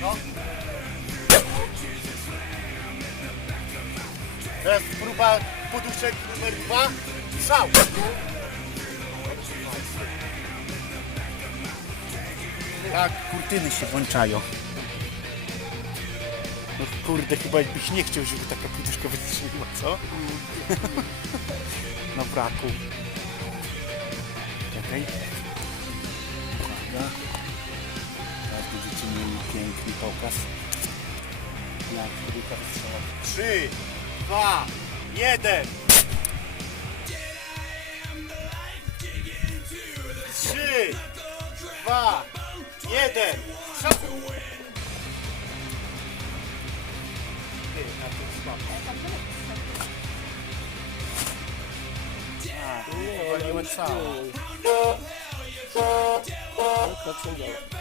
No. Teraz próba poduszek numer dwa. Strzał. Tak, kurtyny się włączają. No kurde, chyba byś nie chciał, żeby taka poduszka wystrzeliła, co? Na braku. Czekaj. Uwaga. Piękny pokaz. Jak poduszka wystrzela. Trzy, dwa, jeden. Trzy, dwa, jeden. Strzał. Ty, na tym słabo. A, całe. Tak się działa.